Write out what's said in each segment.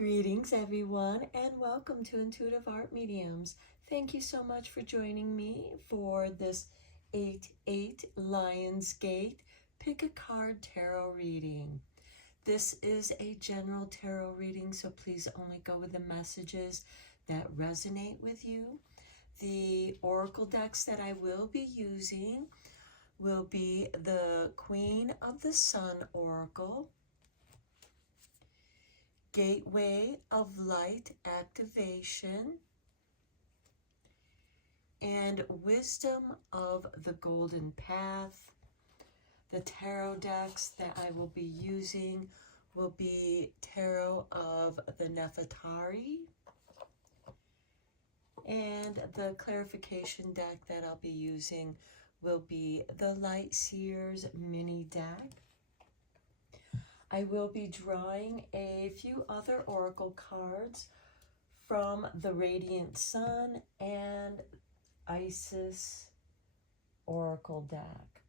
Greetings, everyone, and welcome to Intuitive Art Mediums. Thank you so much for joining me for this 8/8 Lionsgate Pick a Card Tarot reading. This is a general tarot reading, so please only go with the messages that resonate with you. The oracle decks that I will be using will be the Queen of the Sun Oracle, Gateway of Light Activation, and Wisdom of the Golden Path. The tarot decks that I will be using will be Tarot of the Nefertari, and the clarification deck that I'll be using will be the Light Seers mini deck. I will be drawing a few other oracle cards from the Radiant Sun and Isis oracle deck.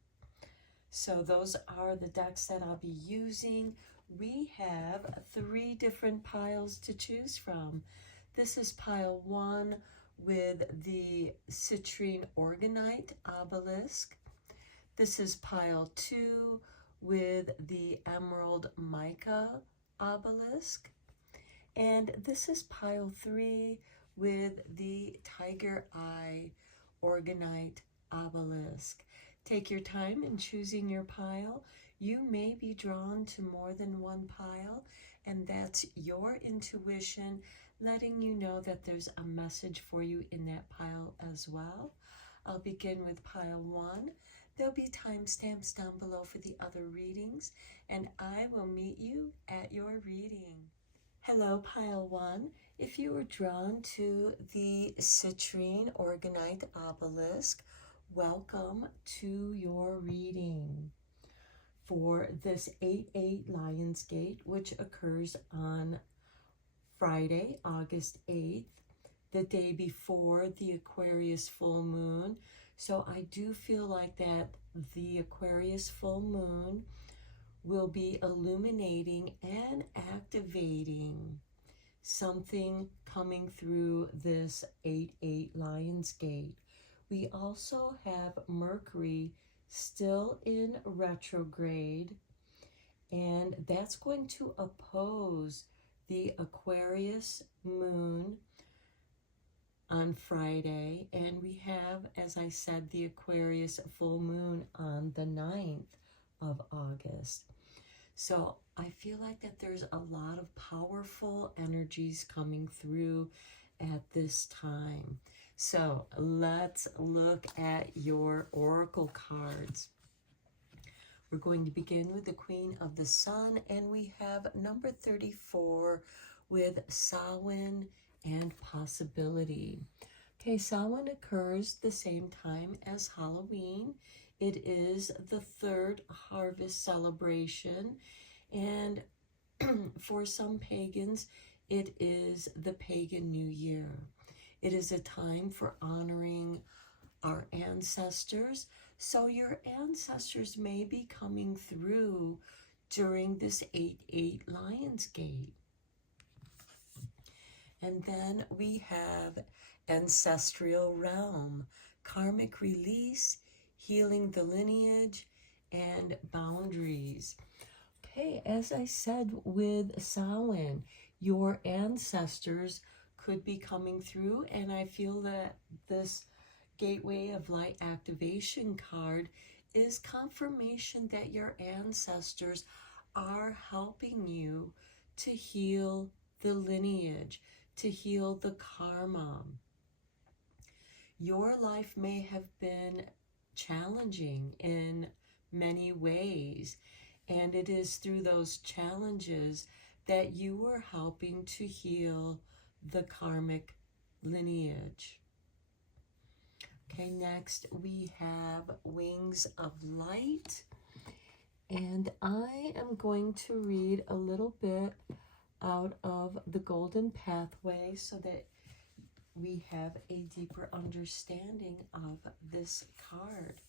So those are the decks that I'll be using. We have 3 different piles to choose from. This is pile 1 with the citrine organite obelisk. This is pile 2 with the emerald mica obelisk. And this is pile 3 with the tiger eye organite obelisk. Take your time in choosing your pile. You may be drawn to more than one pile, and that's your intuition letting you know that there's a message for you in that pile as well. I'll begin with pile 1. There'll be timestamps down below for the other readings, and I will meet you at your reading. Hello, pile 1. If you were drawn to the citrine organite obelisk, welcome to your reading for this 8/8 Lionsgate, which occurs on Friday, August 8th, the day before the Aquarius full moon. So I do feel like that the Aquarius full moon will be illuminating and activating something coming through this 8/8 Lionsgate. We also have Mercury still in retrograde, and that's going to oppose the Aquarius moon on Friday, and we have, as I said, the Aquarius full moon on the 9th of August. So I feel like that there's a lot of powerful energies coming through at this time. So let's look at your oracle cards. We're going to begin with the Queen of the Sun, and we have number 34 with Samhain and Possibility. Okay, Samhain occurs the same time as Halloween. It is the 3rd harvest celebration, and for some pagans, it is the pagan New Year. It is a time for honoring our ancestors. So your ancestors may be coming through during this 8/8 Lionsgate. And then we have Ancestral Realm, Karmic Release, Healing the Lineage, and Boundaries. Okay, as I said with Samhain, your ancestors could be coming through, and I feel that this Gateway of Light Activation card is confirmation that your ancestors are helping you to heal the lineage, to heal the karma. Your life may have been challenging in many ways, and it is through those challenges that you were helping to heal the karmic lineage. Okay, next we have Wings of Light, and I am going to read a little bit out of the Golden Pathway so that we have a deeper understanding of this card.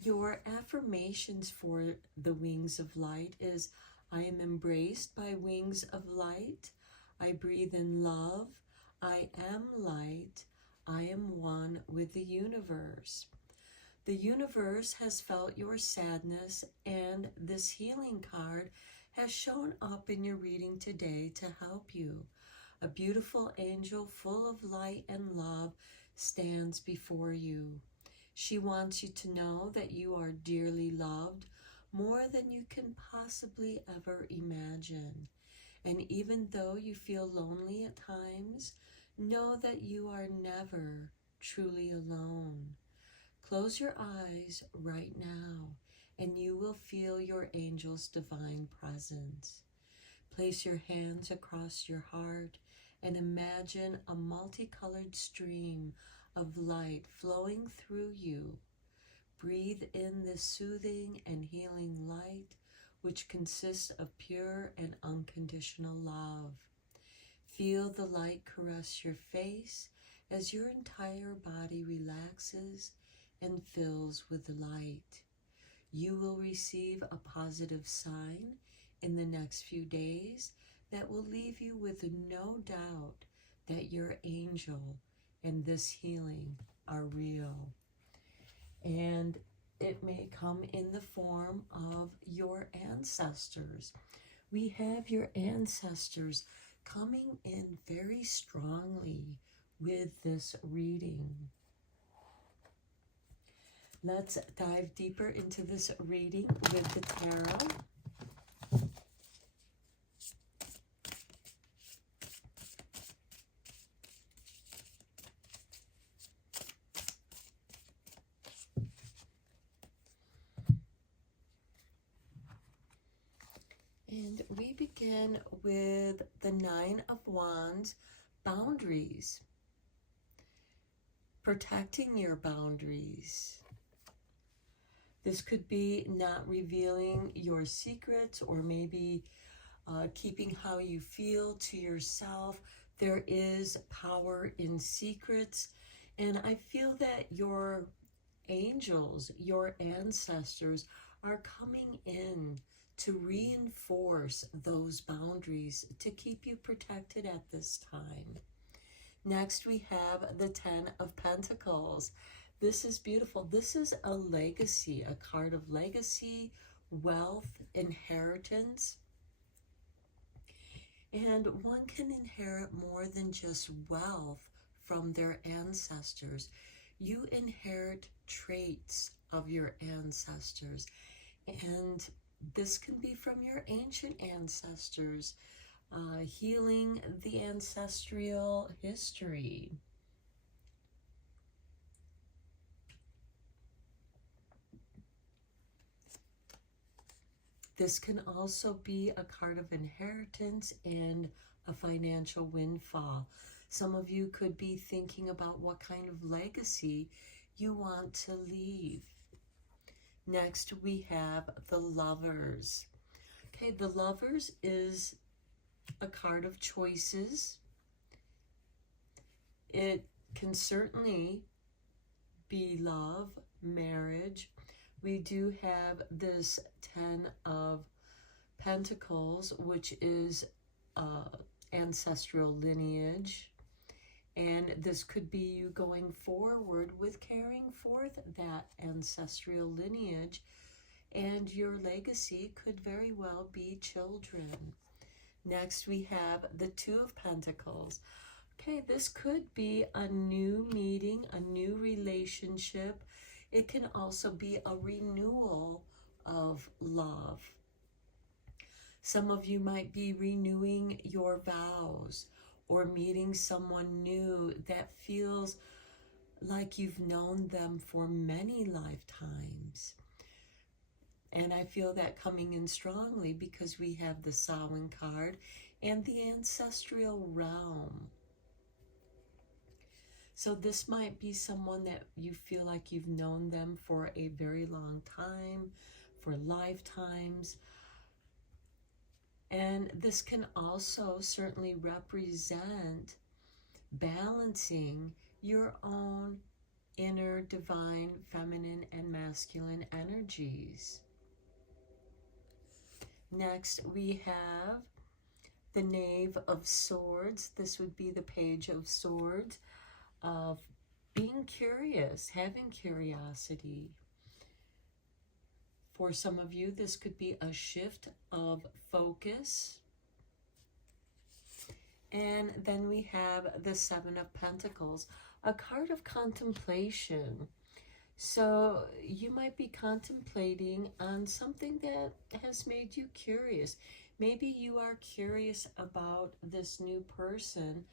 Your affirmations for the Wings of Light is, I am embraced by wings of light. I breathe in love. I am light. I am one with the universe. The universe has felt your sadness, and this healing card has shown up in your reading today to help you. A beautiful angel full of light and love stands before you. She wants you to know that you are dearly loved, more than you can possibly ever imagine. And even though you feel lonely at times, know that you are never truly alone. Close your eyes right now, and you will feel your angel's divine presence. Place your hands across your heart and imagine a multicolored stream of light flowing through you. Breathe in this soothing and healing light, which consists of pure and unconditional love. Feel the light caress your face as your entire body relaxes and fills with light. You will receive a positive sign in the next few days that will leave you with no doubt that your angel and this healing are real. And it may come in the form of your ancestors. We have your ancestors coming in very strongly with this reading. Let's dive deeper into this reading with the tarot. And we begin with the Nine of Wands, boundaries. Protecting your boundaries. This could be not revealing your secrets, or maybe keeping how you feel to yourself. There is power in secrets, and I feel that your angels, your ancestors, are coming in to reinforce those boundaries to keep you protected at this time. Next, we have the Ten of Pentacles. This is beautiful. This is a legacy, a card of legacy, wealth, inheritance. And one can inherit more than just wealth from their ancestors. You inherit traits of your ancestors. And this can be from your ancient ancestors, healing the ancestral history. This can also be a card of inheritance and a financial windfall. Some of you could be thinking about what kind of legacy you want to leave. Next, we have the Lovers. Okay, the Lovers is a card of choices. It can certainly be love, marriage. We do have this Ten of Pentacles, which is ancestral lineage. And this could be you going forward with carrying forth that ancestral lineage. And your legacy could very well be children. Next, we have the Two of Pentacles. Okay, this could be a new meeting, a new relationship. It can also be a renewal of love. Some of you might be renewing your vows or meeting someone new that feels like you've known them for many lifetimes. And I feel that coming in strongly because we have the Samhain card and the ancestral realm. So this might be someone that you feel like you've known them for a very long time, for lifetimes. And this can also certainly represent balancing your own inner divine feminine and masculine energies. Next, we have the Knave of Swords. This would be the Page of Swords, of being curious, having curiosity. For some of you, this could be a shift of focus. And then we have the Seven of Pentacles, a card of contemplation. So you might be contemplating on something that has made you curious. Maybe you are curious about this new person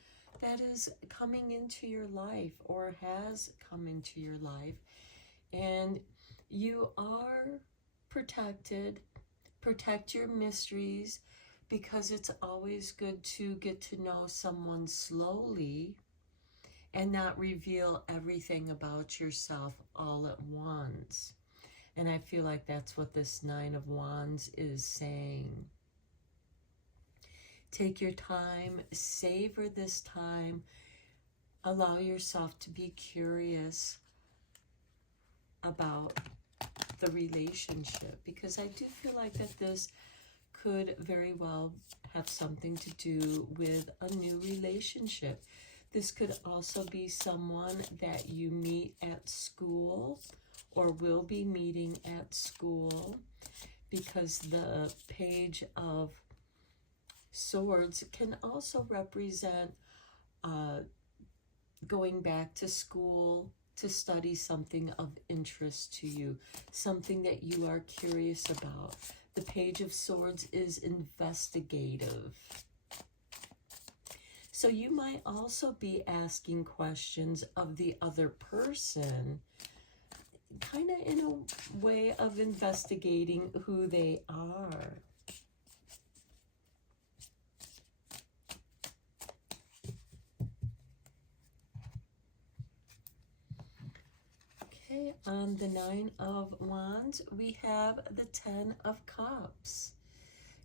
that is coming into your life or has come into your life. And you are protected. Protect your mysteries, because it's always good to get to know someone slowly and not reveal everything about yourself all at once. And I feel like that's what this Nine of Wands is saying. Take your time, savor this time, allow yourself to be curious about the relationship, because I do feel like that this could very well have something to do with a new relationship. This could also be someone that you meet at school or will be meeting at school, because the Page of Swords can also represent going back to school to study something of interest to you, something that you are curious about. The Page of Swords is investigative. So you might also be asking questions of the other person, kind of in a way of investigating who they are. Okay, on the Nine of Wands, we have the Ten of Cups.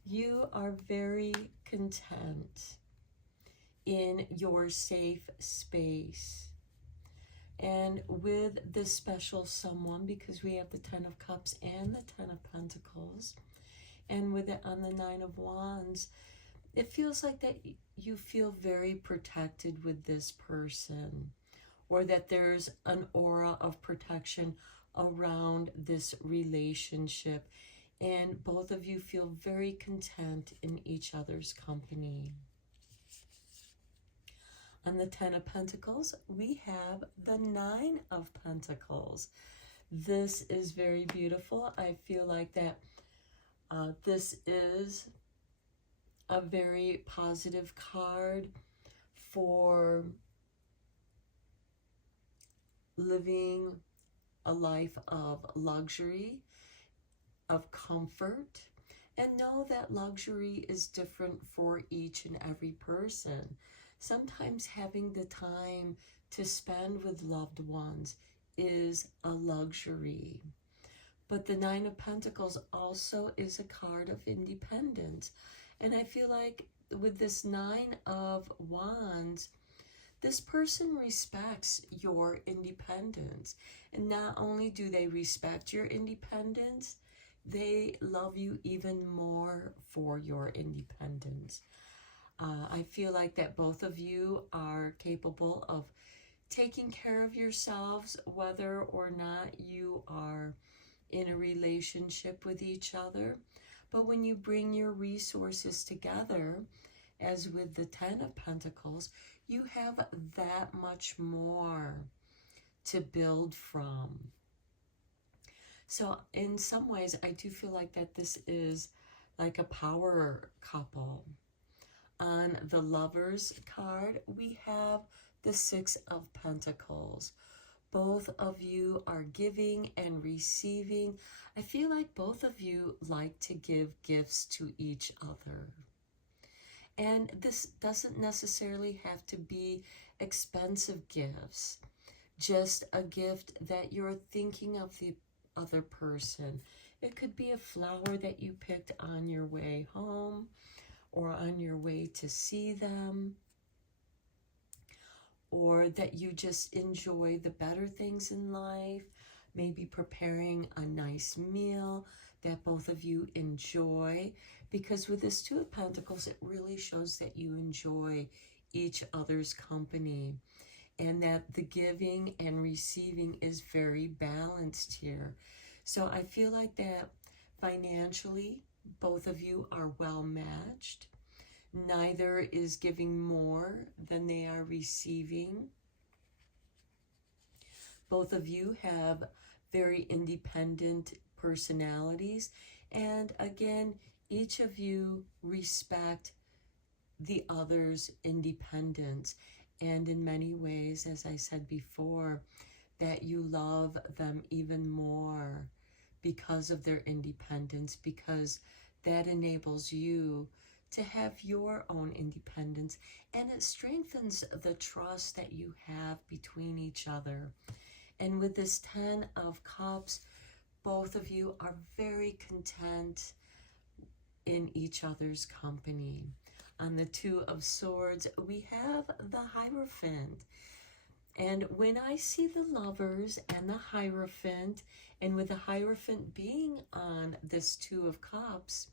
You are very content in your safe space. And with this special someone, because we have the Ten of Cups and the Ten of Pentacles, and with it on the Nine of Wands, it feels like that you feel very protected with this person, or that there's an aura of protection around this relationship, and both of you feel very content in each other's company. On the Ten of Pentacles, we have the Nine of Pentacles. This is very beautiful. I feel like that this is a very positive card for living a life of luxury, of comfort, and know that luxury is different for each and every person. Sometimes having the time to spend with loved ones is a luxury. But the Nine of Pentacles also is a card of independence. And I feel like with this Nine of Wands, this person respects your independence. And not only do they respect your independence, they love you even more for your independence. I feel like that both of you are capable of taking care of yourselves, whether or not you are in a relationship with each other. But when you bring your resources together, as with the Ten of Pentacles, you have that much more to build from. So in some ways, I do feel like that this is like a power couple. On the Lovers card, we have the Six of Pentacles. Both of you are giving and receiving. I feel like both of you like to give gifts to each other. And this doesn't necessarily have to be expensive gifts, just a gift that you're thinking of the other person. It could be a flower that you picked on your way home or on your way to see them, or that you just enjoy the better things in life, maybe preparing a nice meal that both of you enjoy, because with this Two of Pentacles, it really shows that you enjoy each other's company and that the giving and receiving is very balanced here. So I feel like that financially, both of you are well matched. Neither is giving more than they are receiving. Both of you have very independent personalities. And again, each of you respect the other's independence. And in many ways, as I said before, that you love them even more because of their independence, because that enables you to have your own independence, and it strengthens the trust that you have between each other. And with this 10 of Cups, both of you are very content in each other's company. On the Two of Swords, we have the Hierophant. And when I see the Lovers and the Hierophant, and with the Hierophant being on this Two of Cups,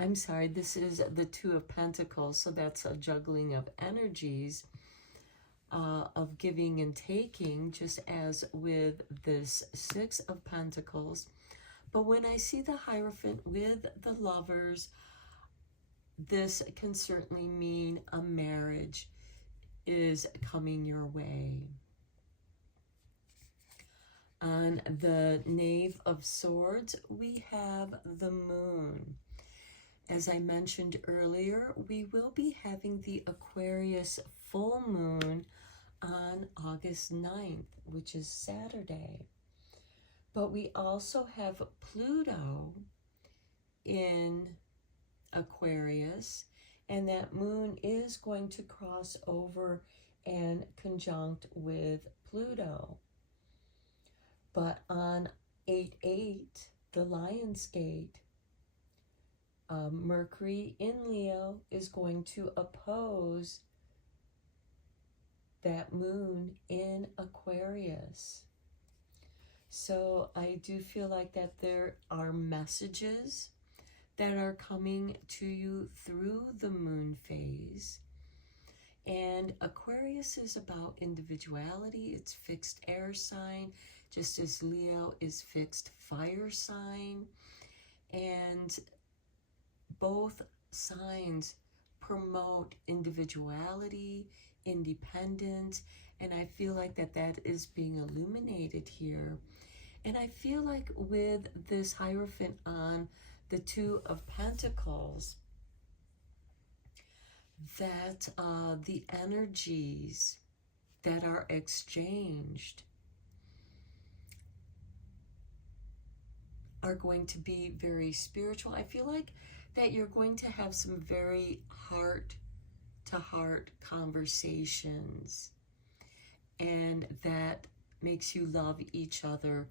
I'm sorry, this is the Two of Pentacles, so that's a juggling of energies, of giving and taking, just as with this Six of Pentacles. But when I see the Hierophant with the Lovers, this can certainly mean a marriage is coming your way. On the Knave of Swords, we have the Moon. As I mentioned earlier, we will be having the Aquarius full moon on August 9th, which is Saturday. But we also have Pluto in Aquarius, and that moon is going to cross over and conjunct with Pluto. But on 8/8, the Lion's Gate, Mercury in Leo is going to oppose that moon in Aquarius. So I do feel like that there are messages that are coming to you through the moon phase. And Aquarius is about individuality. It's fixed air sign, just as Leo is fixed fire sign. And both signs promote individuality, independence, and I feel like that is being illuminated here. And I feel like with this Hierophant on the Two of Pentacles, that the energies that are exchanged are going to be very spiritual. I feel like that you're going to have some very heart-to-heart conversations, and that makes you love each other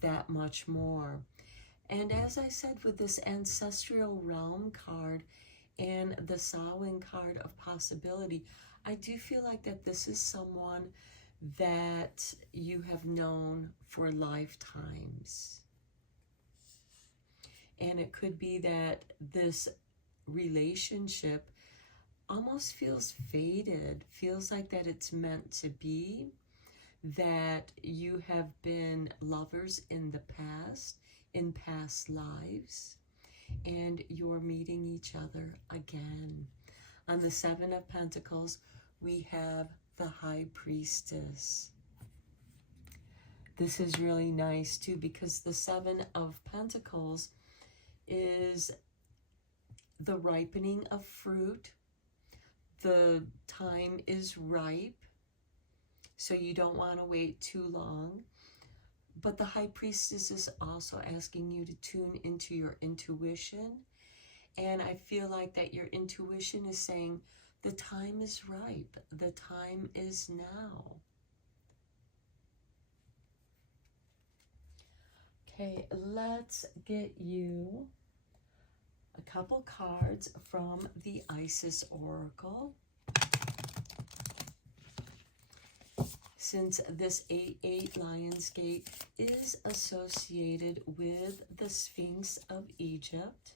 that much more. And as I said, with this Ancestral Realm card and the Samhain card of possibility, I do feel like that this is someone that you have known for lifetimes. And it could be that this relationship almost feels fated, feels like that it's meant to be, that you have been lovers in the past, in past lives, and you're meeting each other again. On the Seven of Pentacles, we have the High Priestess. This is really nice too, because the Seven of Pentacles is the ripening of fruit. The time is ripe, so you don't want to wait too long. But the High Priestess is also asking you to tune into your intuition. And I feel like that your intuition is saying, the time is ripe. The time is now. Okay, let's get you a couple cards from the Isis Oracle. Since this 8/8 Lionsgate is associated with the Sphinx of Egypt,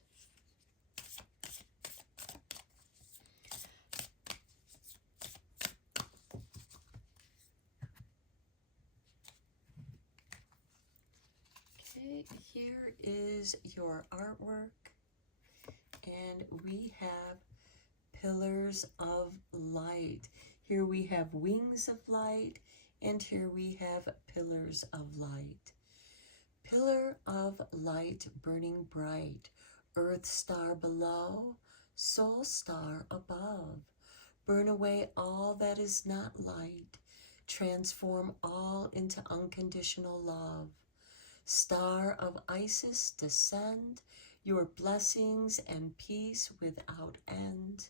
Okay, here is your artwork, and we have pillars of light. Here we have wings of light, and here we have pillars of light. Pillar of light burning bright, earth star below, soul star above. Burn away all that is not light, transform all into unconditional love. Star of Isis, descend, your blessings and peace without end.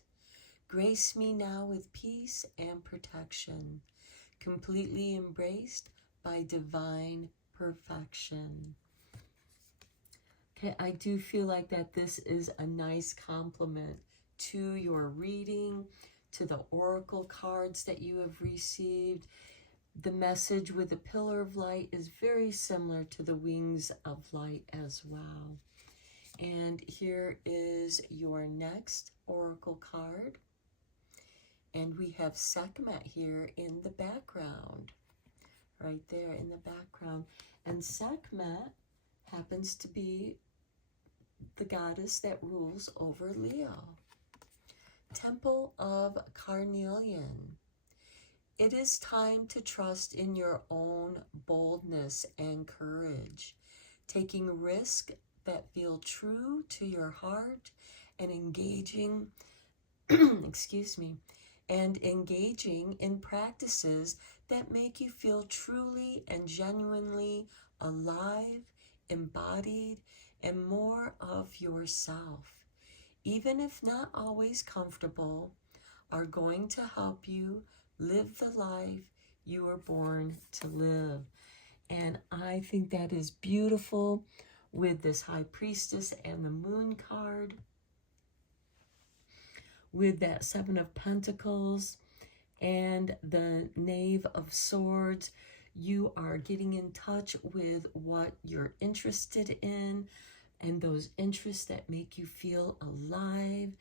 Grace me now with peace and protection, completely embraced by divine perfection. Okay, I do feel like that this is a nice compliment to your reading, to the oracle cards that you have received. The message with the pillar of light is very similar to the wings of light as well. And here is your next oracle card. And we have Sekhmet here in the background, right there in the background. And Sekhmet happens to be the goddess that rules over Leo. Temple of Carnelian. It is time to trust in your own boldness and courage, taking risks that feel true to your heart and engaging, excuse me, and engaging in practices that make you feel truly and genuinely alive, embodied, and more of yourself, even if not always comfortable, are going to help you live the life you were born to live. And I think that is beautiful with this High Priestess and the Moon card, with that Seven of Pentacles and the Knave of Swords. You are getting in touch with what you're interested in and those interests that make you feel alive,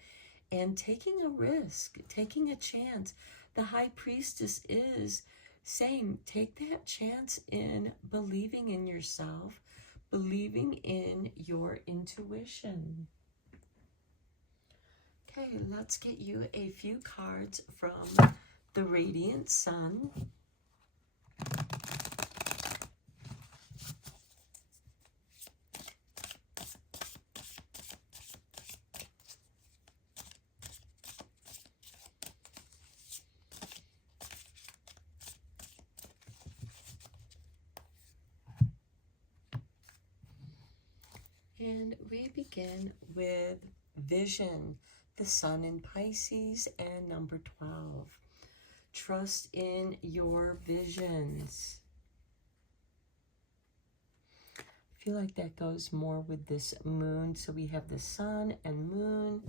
and taking a risk, taking a chance. The High Priestess is saying, take that chance in believing in yourself, believing in your intuition. Okay, let's get you a few cards from the Radiant Sun. And we begin with Vision, the Sun in Pisces, and number 12. Trust in your visions. I feel like that goes more with this moon. So we have the sun and moon.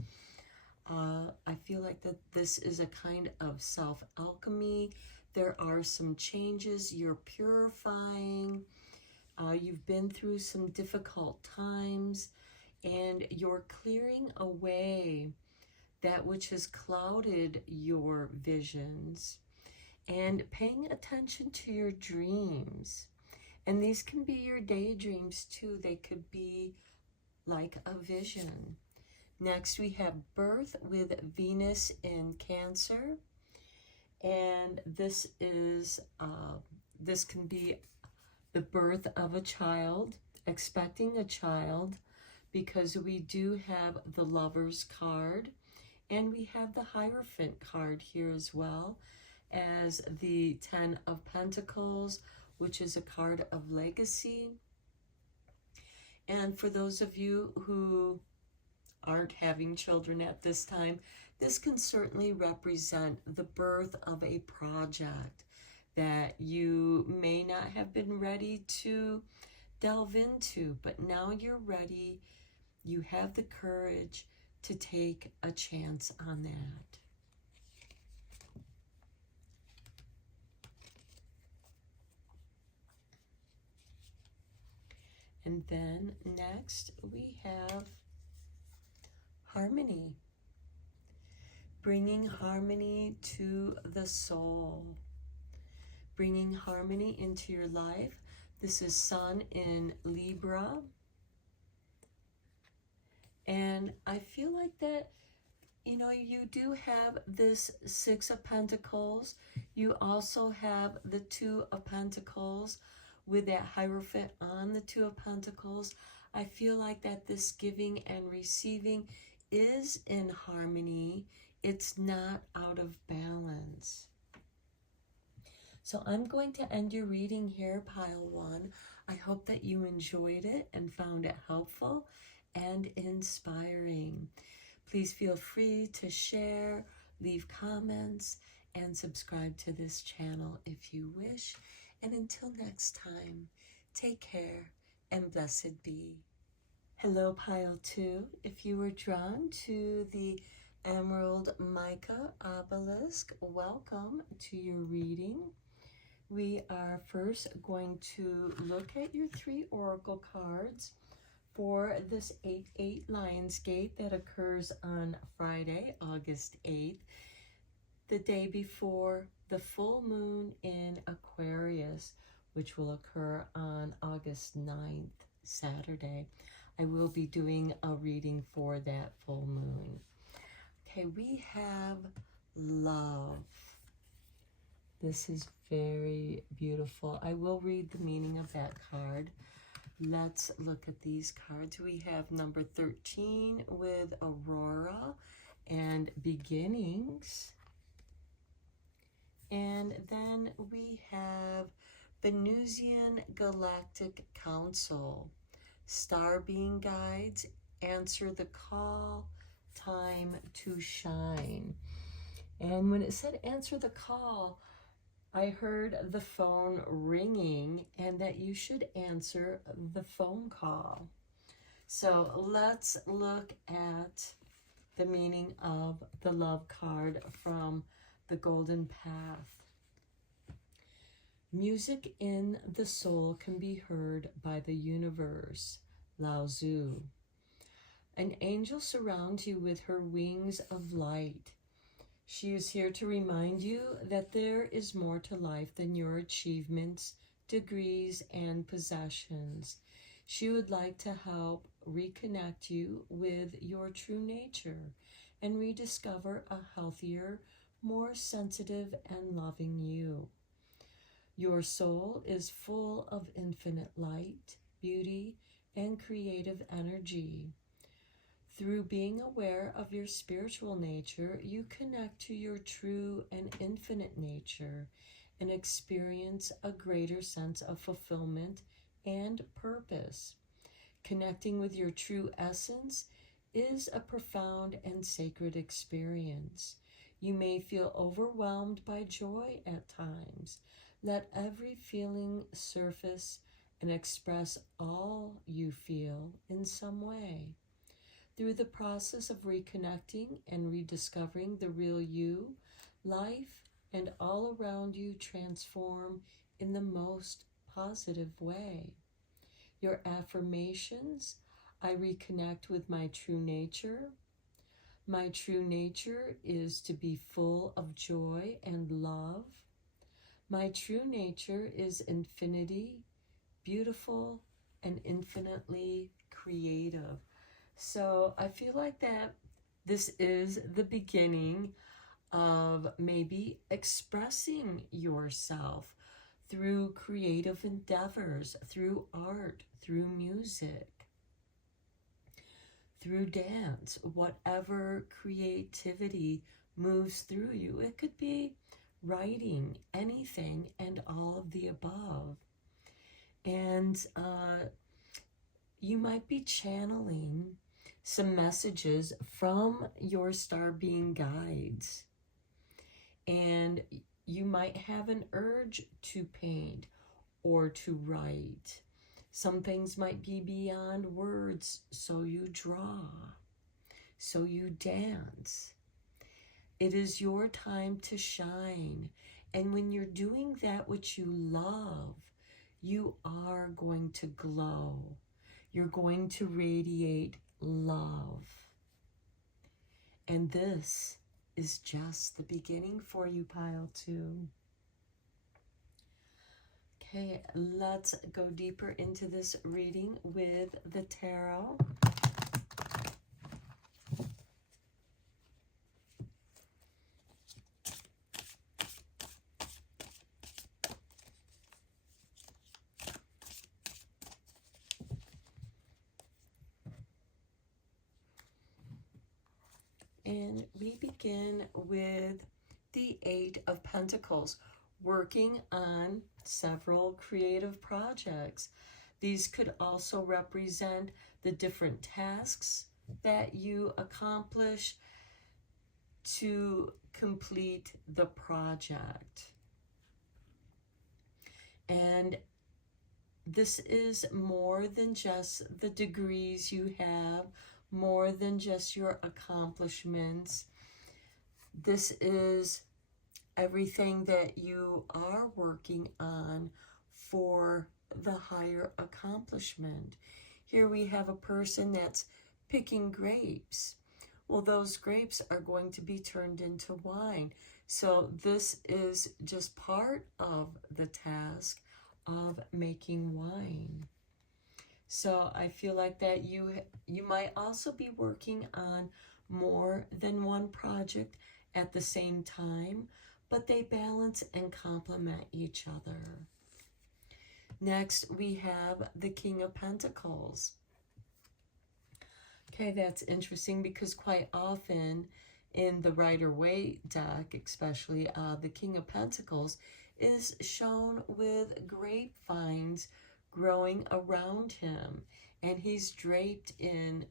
I feel like that this is a kind of self-alchemy. There are some changes. You're purifying. You've been through some difficult times, and you're clearing away that which has clouded your visions and paying attention to your dreams. And these can be your daydreams too. They could be like a vision. Next, we have Birth with Venus in Cancer. And this is, this can be the birth of a child, expecting a child, because we do have the Lover's card, and we have the Hierophant card here as well as the Ten of Pentacles, which is a card of legacy. And for those of you who aren't having children at this time, this can certainly represent the birth of a project that you may not have been ready to delve into, but now you're ready. You have the courage to take a chance on that. And then next we have Harmony. Bringing harmony to the soul. Bringing harmony into your life. This is Sun in Libra. And I feel like that, you know, you do have this Six of Pentacles. You also have the Two of Pentacles with that Hierophant on the Two of Pentacles. I feel like that this giving and receiving is in harmony. It's not out of balance. So I'm going to end your reading here, Pile 1. I hope that you enjoyed it and found it helpful and inspiring. Please feel free to share, leave comments, and subscribe to this channel if you wish. And until next time, take care and blessed be. Hello, Pile 2. If you were drawn to the Emerald Mica Obelisk, welcome to your reading. We are first going to look at your 3 oracle cards for this 8/8 Lionsgate that occurs on Friday, August 8th, the day before the full moon in Aquarius, which will occur on August 9th, Saturday. I will be doing a reading for that full moon. Okay, we have love. This is very beautiful. I will read the meaning of that card. Let's look at these cards. We have number 13 with Aurora and beginnings. And then we have Venusian Galactic Council, Star Being Guides, Answer the Call, Time to Shine. And when it said answer the call, I heard the phone ringing and that you should answer the phone call. So let's look at the meaning of the love card from the Golden Path. Music in the soul can be heard by the universe. Lao Tzu. An angel surrounds you with her wings of light. She is here to remind you that there is more to life than your achievements, degrees, and possessions. She would like to help reconnect you with your true nature and rediscover a healthier, more sensitive and loving you. Your soul is full of infinite light, beauty, and creative energy. Through being aware of your spiritual nature, you connect to your true and infinite nature and experience a greater sense of fulfillment and purpose. Connecting with your true essence is a profound and sacred experience. You may feel overwhelmed by joy at times. Let every feeling surface and express all you feel in some way. Through the process of reconnecting and rediscovering the real you, life and all around you transform in the most positive way. Your affirmations: I reconnect with my true nature. My true nature is to be full of joy and love. My true nature is infinity, beautiful, and infinitely creative. So I feel like that this is the beginning of maybe expressing yourself through creative endeavors, through art, through music, through dance, whatever creativity moves through you. It could be writing, anything and all of the above. And you might be channeling some messages from your star being guides. And you might have an urge to paint or to write. Some things might be beyond words, so you draw, so you dance. It is your time to shine. And when you're doing that which you love, you are going to glow. You're going to radiate love. And this is just the beginning for you, Pile 2. Okay, let's go deeper into this reading with the tarot. And we begin with the Eight of Pentacles, working on several creative projects. These could also represent the different tasks that you accomplish to complete the project. And this is more than just the degrees you have, more than just your accomplishments. This is everything that you are working on for the higher accomplishment. Here we have a person that's picking grapes. Well, those grapes are going to be turned into wine. So this is just part of the task of making wine. So I feel like that you might also be working on more than one project at the same time, but they balance and complement each other. Next, we have the King of Pentacles. Okay, that's interesting because quite often in the Rider-Waite deck, especially, the King of Pentacles is shown with grapevines growing around him, and he's draped in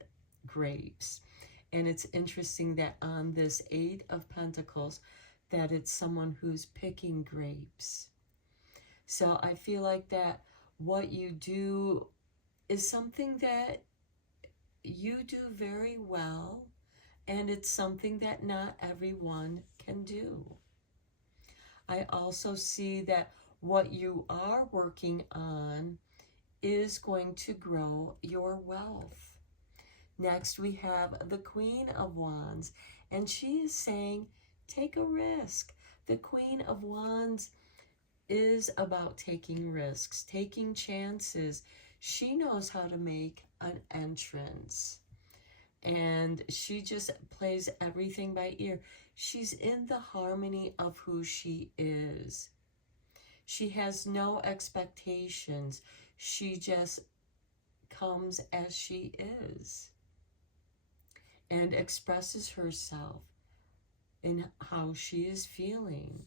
grapes. And it's interesting that on this Eight of Pentacles, that it's someone who's picking grapes. So I feel like that what you do is something that you do very well, and it's something that not everyone can do. I also see that what you are working on is going to grow your wealth. Next, we have the Queen of Wands, and she is saying, take a risk. The Queen of Wands is about taking risks, taking chances. She knows how to make an entrance, and she just plays everything by ear. She's in the harmony of who she is. She has no expectations. She just comes as she is and expresses herself in how she is feeling.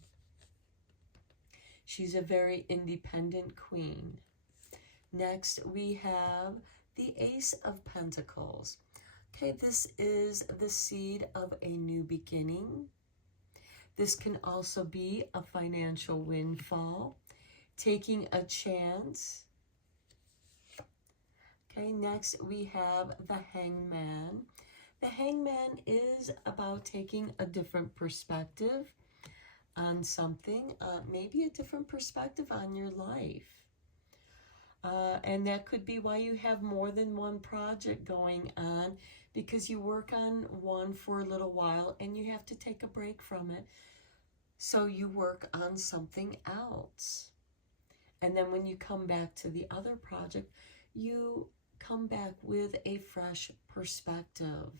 She's a very independent queen. Next, we have the Ace of Pentacles. Okay, this is the seed of a new beginning. This can also be a financial windfall, taking a chance. Okay, next we have the Hangman. The Hangman is about taking a different perspective on something, maybe a different perspective on your life. And that could be why you have more than one project going on, because you work on one for a little while and you have to take a break from it. So you work on something else. And then when you come back to the other project, you come back with a fresh perspective.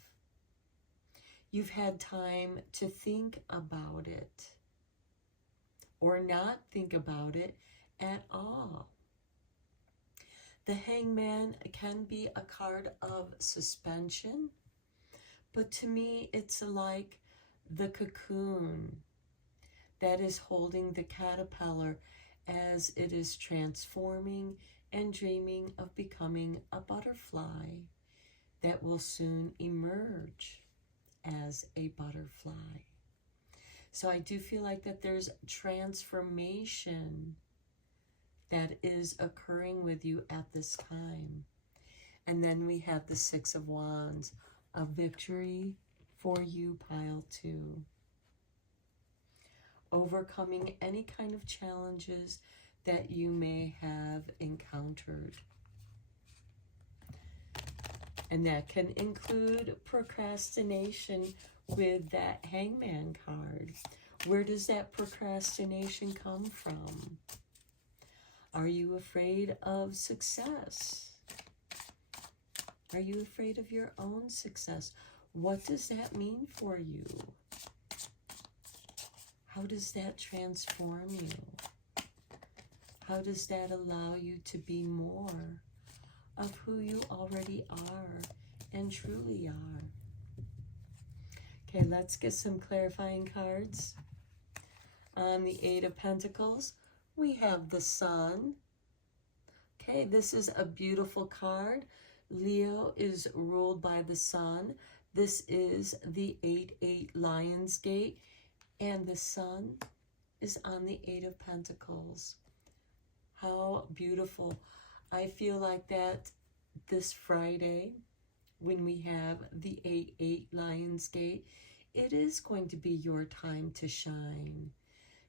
You've had time to think about it, or not think about it at all. The Hangman can be a card of suspension, but to me it's like the cocoon that is holding the caterpillar as it is transforming and dreaming of becoming a butterfly that will soon emerge as a butterfly. So I do feel like that there's transformation that is occurring with you at this time. And then we have the Six of Wands, a victory for you, pile 2. Overcoming any kind of challenges that you may have encountered. And that can include procrastination with that Hangman card. Where does that procrastination come from? Are you afraid of success? Are you afraid of your own success? What does that mean for you? How does that transform you? How does that allow you to be more of who you already are and truly are? Okay, let's get some clarifying cards. On the Eight of Pentacles, we have the Sun. Okay, this is a beautiful card. Leo is ruled by the Sun. This is the 8-8 Lion's Gate, and the Sun is on the Eight of Pentacles. How beautiful. I feel like that this Friday, when we have the 8-8 Lion's Gate, it is going to be your time to shine.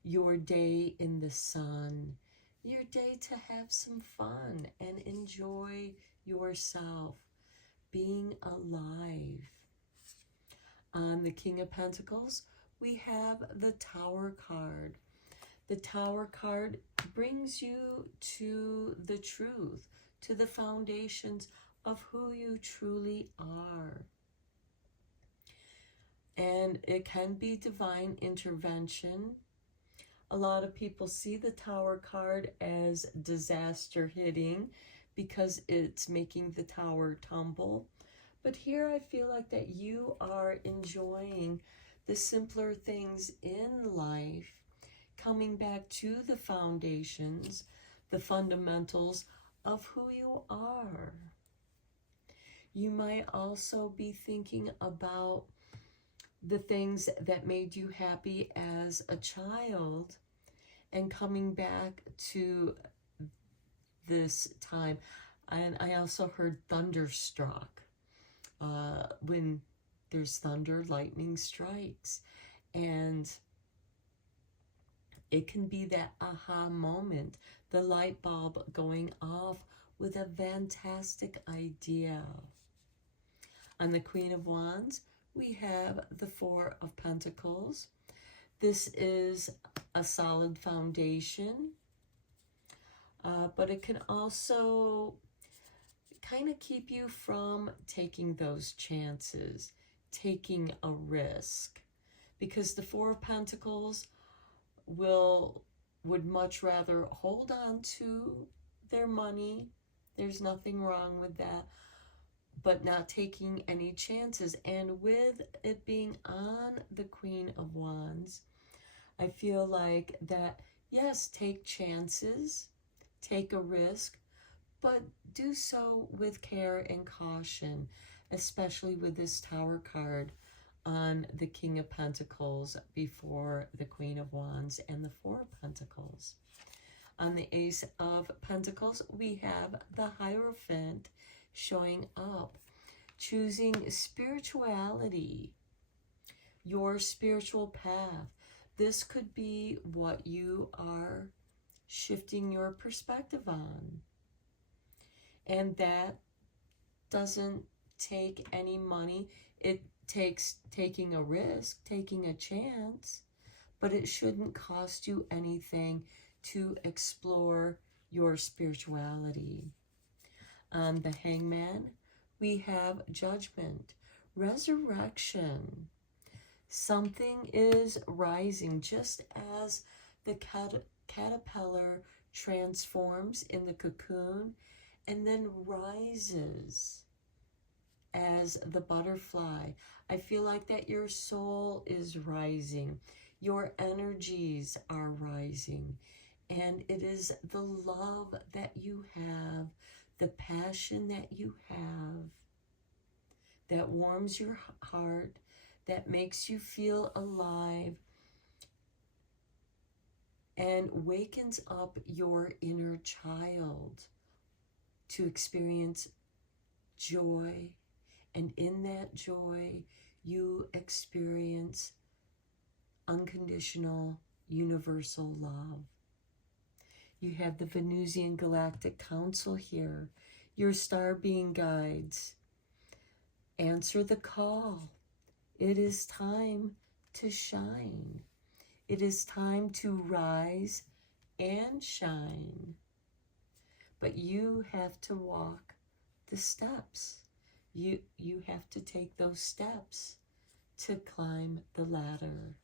Your day in the sun. Your day to have some fun and enjoy yourself. Being alive. On the King of Pentacles, we have the Tower card. The Tower card brings you to the truth, to the foundations of who you truly are. And it can be divine intervention. A lot of people see the Tower card as disaster hitting because it's making the tower tumble. But here I feel like that you are enjoying the simpler things in life, coming back to the foundations, the fundamentals of who you are. You might also be thinking about the things that made you happy as a child and coming back to this time. And I also heard thunderstruck. When there's thunder, lightning strikes. And it can be that aha moment, the light bulb going off with a fantastic idea. On the Queen of Wands, we have the Four of Pentacles. This is a solid foundation, but it can also kind of keep you from taking those chances, taking a risk, because the Four of Pentacles would much rather hold on to their money. There's nothing wrong with that, but not taking any chances. And with it being on the Queen of Wands, I feel like that, yes, take chances, take a risk, but do so with care and caution, especially with this Tower card on the King of Pentacles before the Queen of Wands and the Four of Pentacles. On the Ace of Pentacles, we have the Hierophant showing up, choosing spirituality, your spiritual path. This could be what you are shifting your perspective on. And that doesn't take any money. It takes taking a risk, taking a chance, but it shouldn't cost you anything to explore your spirituality. On the Hangman, we have Judgment, Resurrection. Something is rising, just as the caterpillar transforms in the cocoon and then rises as the butterfly. I feel like that your soul is rising. Your energies are rising. And it is the love that you have, the passion that you have, that warms your heart, that makes you feel alive, and wakens up your inner child to experience joy. And in that joy, you experience unconditional, universal love. You have the Venusian Galactic Council here, your star being guides. Answer the call. It is time to shine. It is time to rise and shine. but you have to walk the steps. You have to take those steps to climb the ladder.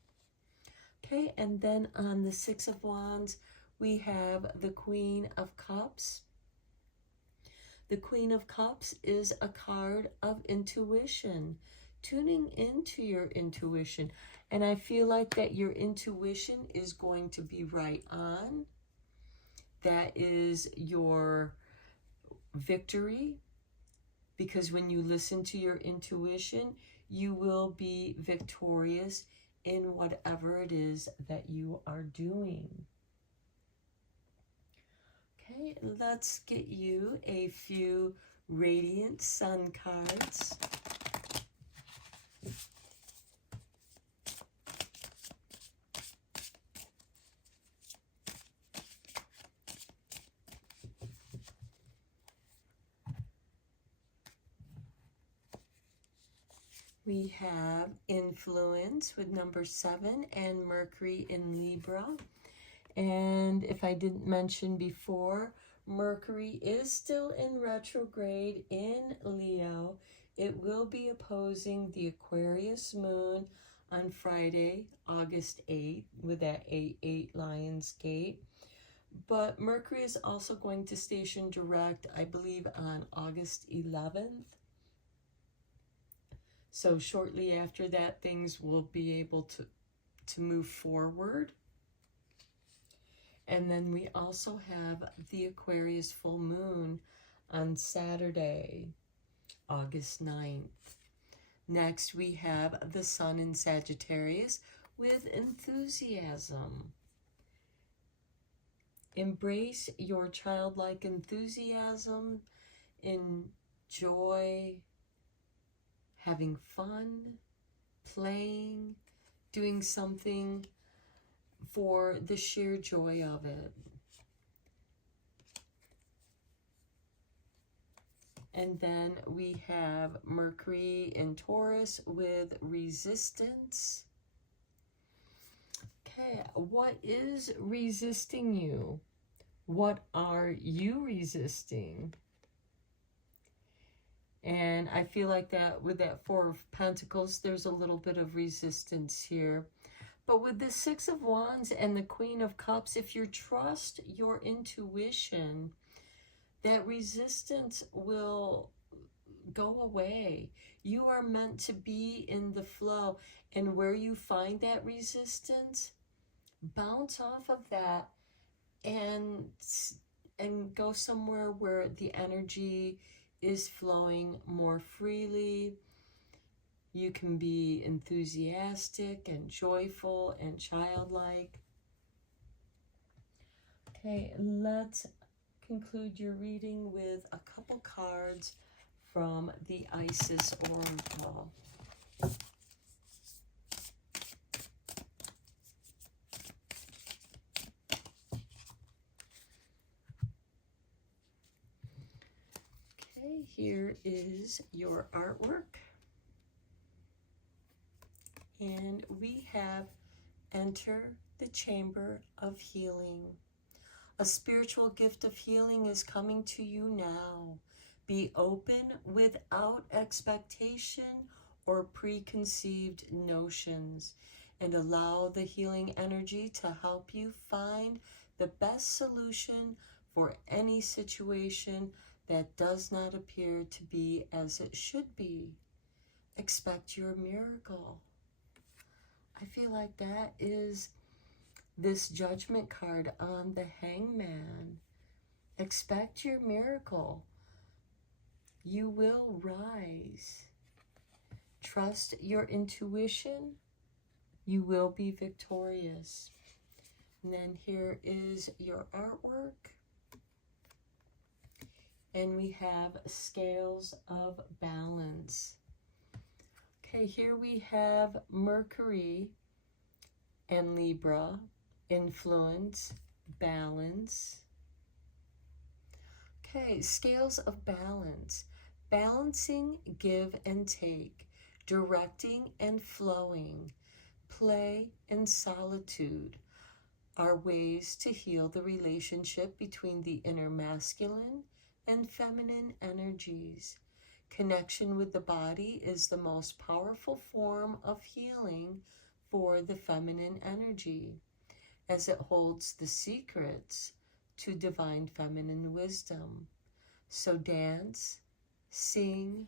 Okay, and then on the Six of Wands, we have the Queen of Cups. The Queen of Cups is a card of intuition, tuning into your intuition. And I feel like that your intuition is going to be right on. That is your victory, because when you listen to your intuition, you will be victorious in whatever it is that you are doing. Okay, let's get you a few Radiant Sun cards. We have Influence with number 7 and Mercury in Libra. And if I didn't mention before, Mercury is still in retrograde in Leo. It will be opposing the Aquarius moon on Friday, August 8th, with that 8-8 Lions Gate. But Mercury is also going to station direct, I believe, on August 11th. So shortly after that, things will be able to move forward. And then we also have the Aquarius full moon on Saturday, August 9th. Next, we have the Sun in Sagittarius with enthusiasm. Embrace your childlike enthusiasm, enjoy having fun, playing, doing something for the sheer joy of it. And then we have Mercury in Taurus with resistance. Okay, what is resisting you? What are you resisting? And I feel like that with that Four of Pentacles, there's a little bit of resistance here. But with the Six of Wands and the Queen of Cups, if you trust your intuition, that resistance will go away. You are meant to be in the flow. And where you find that resistance, bounce off of that and go somewhere where the energy is flowing more freely. You can be enthusiastic and joyful and childlike. Okay, let's conclude your reading with a couple cards from the Isis Oracle. Okay, here is your artwork. And we have Enter the Chamber of Healing. A spiritual gift of healing is coming to you now. Be open without expectation or preconceived notions, and allow the healing energy to help you find the best solution for any situation that does not appear to be as it should be. Expect your miracle. I feel like that is this Judgment card on the Hangman. Expect your miracle. You will rise. Trust your intuition. You will be victorious. And then here is your artwork. And we have Scales of Balance. Okay, here we have Mercury and Libra, influence, balance. Okay, Scales of Balance. Balancing give and take, directing and flowing, play and solitude are ways to heal the relationship between the inner masculine and feminine energies. Connection with the body is the most powerful form of healing for the feminine energy, as it holds the secrets to divine feminine wisdom. So dance, sing,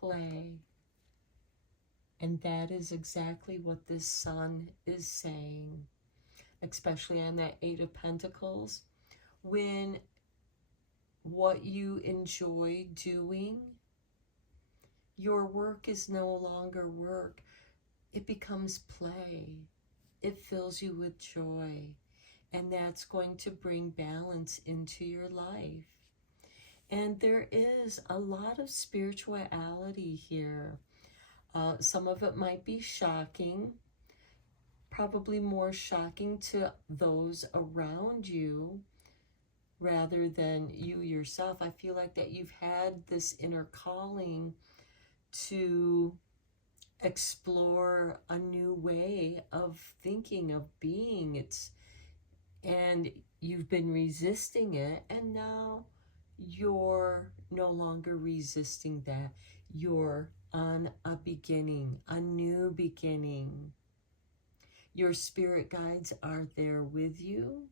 play. And that is exactly what this sun is saying, especially on that Eight of Pentacles. When what you enjoy doing, your work is no longer work. It becomes play. It fills you with joy. And that's going to bring balance into your life. And there is a lot of spirituality here. Some of it might be shocking, probably more shocking to those around you rather than you yourself. I feel like that you've had this inner calling to explore a new way of thinking, of being. And you've been resisting it, and now you're no longer resisting that. You're on a beginning, a new beginning. Your spirit guides are there with you.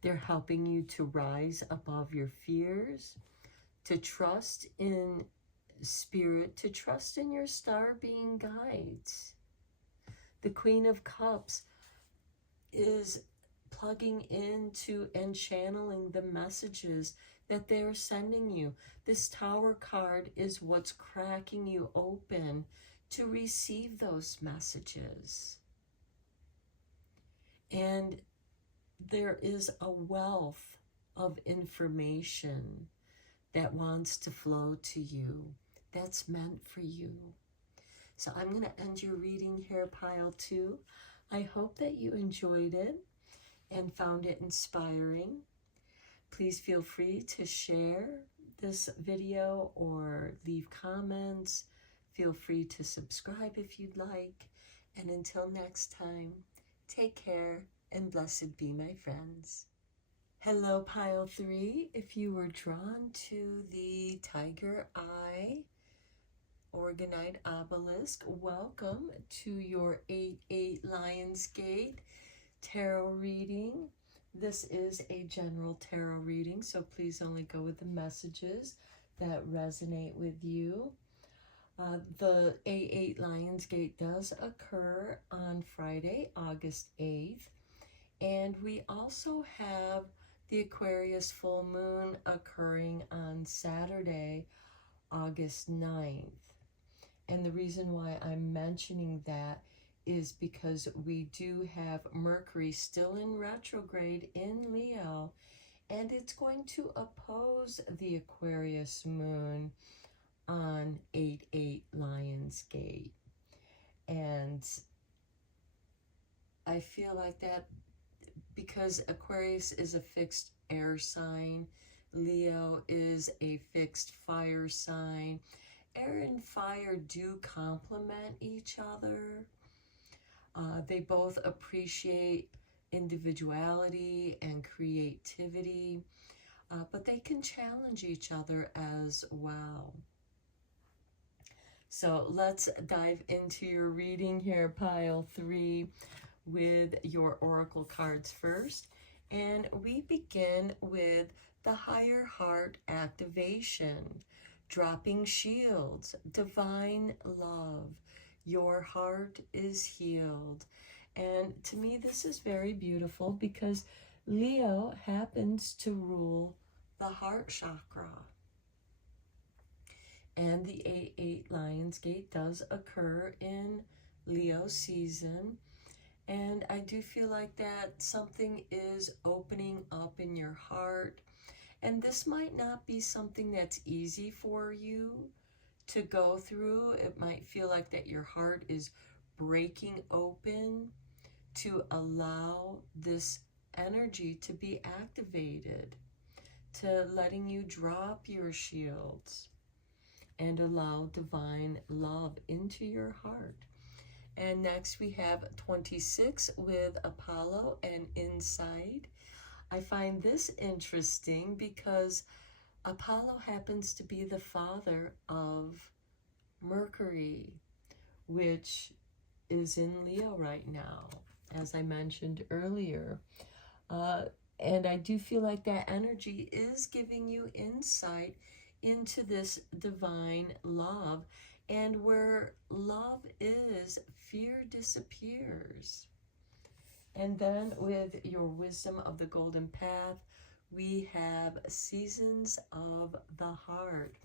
They're helping you to rise above your fears, to trust in spirit, to trust in your star being guides. The Queen of Cups is plugging into and channeling the messages that they're sending you. This Tower card is what's cracking you open to receive those messages. And there is a wealth of information that wants to flow to you, that's meant for you. So I'm going to end your reading here, Pile 2. I hope that you enjoyed it and found it inspiring. Please feel free to share this video or leave comments. Feel free to subscribe if you'd like. And until next time, take care and blessed be my friends. Hello, Pile 3. If you were drawn to the Tiger Eye Orgonite Obelisk, welcome to your 8-8 Lionsgate tarot reading. This is a general tarot reading, so please only go with the messages that resonate with you. The 8-8 Lionsgate does occur on Friday, August 8th, and we also have the Aquarius full moon occurring on Saturday, August 9th. And the reason why I'm mentioning that is because we do have Mercury still in retrograde in Leo, and it's going to oppose the Aquarius moon on 8-8 Lionsgate. And I feel like that because Aquarius is a fixed air sign, Leo is a fixed fire sign. Air and fire do complement each other. They both appreciate individuality and creativity, but they can challenge each other as well. So let's dive into your reading here, Pile 3, with your oracle cards first. And we begin with the Higher Heart Activation. Dropping shields, divine love. Your heart is healed. And to me, this is very beautiful because Leo happens to rule the heart chakra. And the 8-8 Lionsgate does occur in Leo season. And I do feel like that something is opening up in your heart. And this might not be something that's easy for you to go through. It might feel like that your heart is breaking open to allow this energy to be activated, to letting you drop your shields and allow divine love into your heart. And next we have 26 with Apollo and Insight. I find this interesting because Apollo happens to be the father of Mercury, which is in Leo right now, as I mentioned earlier. And I do feel like that energy is giving you insight into this divine love. And where love is, fear disappears. And then with your wisdom of the golden path, we have seasons of the heart.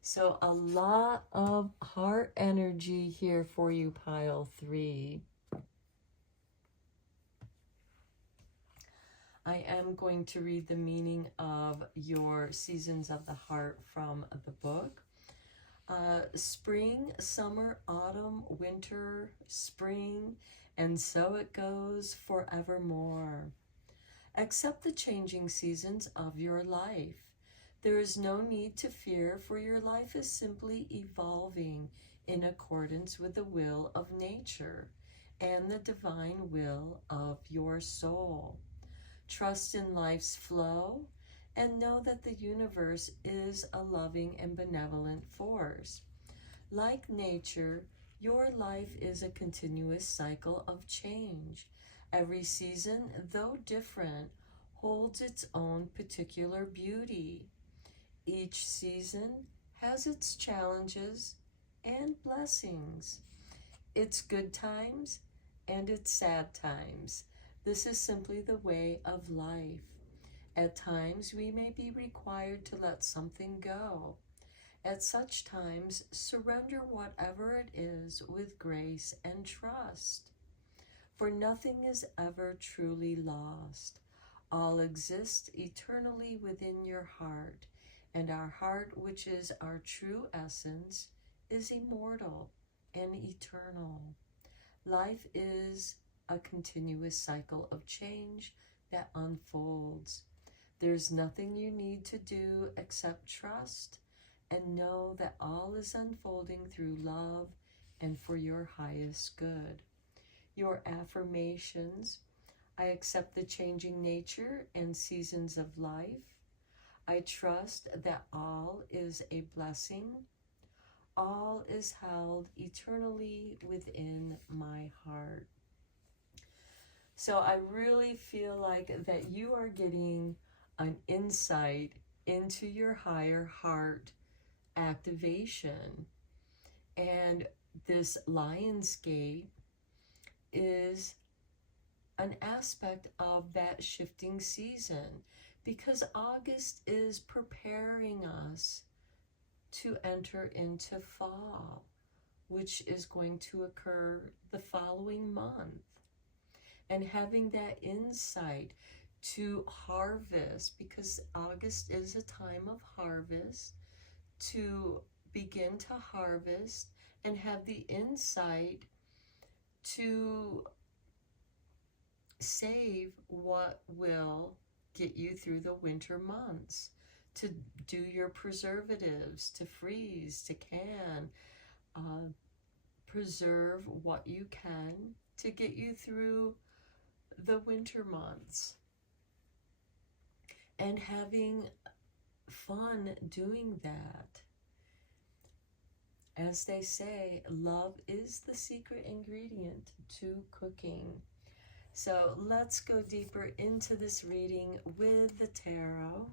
So a lot of heart energy here for you, pile 3. I am going to read the meaning of your seasons of the heart from the book. Spring, summer, autumn, winter, spring, and so it goes forevermore. Accept the changing seasons of your life. There is no need to fear, for your life is simply evolving in accordance with the will of nature and the divine will of your soul. Trust in life's flow and know that the universe is a loving and benevolent force. Like nature, your life is a continuous cycle of change. Every season, though different, holds its own particular beauty. Each season has its challenges and blessings, its good times and its sad times. This is simply the way of life. At times, we may be required to let something go. At such times, surrender whatever it is with grace and trust. For nothing is ever truly lost. All exists eternally within your heart, and our heart, which is our true essence, is immortal and eternal. Life is a continuous cycle of change that unfolds. There's nothing you need to do except trust and know that all is unfolding through love and for your highest good. Your affirmations: I accept the changing nature and seasons of life. I trust that all is a blessing. All is held eternally within my heart. So I really feel like that you are getting an insight into your higher heart activation. And this Lionsgate is an aspect of that shifting season, because August is preparing us to enter into fall, which is going to occur the following month. And having that insight to harvest, because August is a time of harvest, to begin to harvest and have the insight to save what will get you through the winter months, to do your preservatives, to freeze, to can, preserve what you can to get you through the winter months, and having fun doing that. As they say, love is the secret ingredient to cooking. So let's go deeper into this reading with the tarot.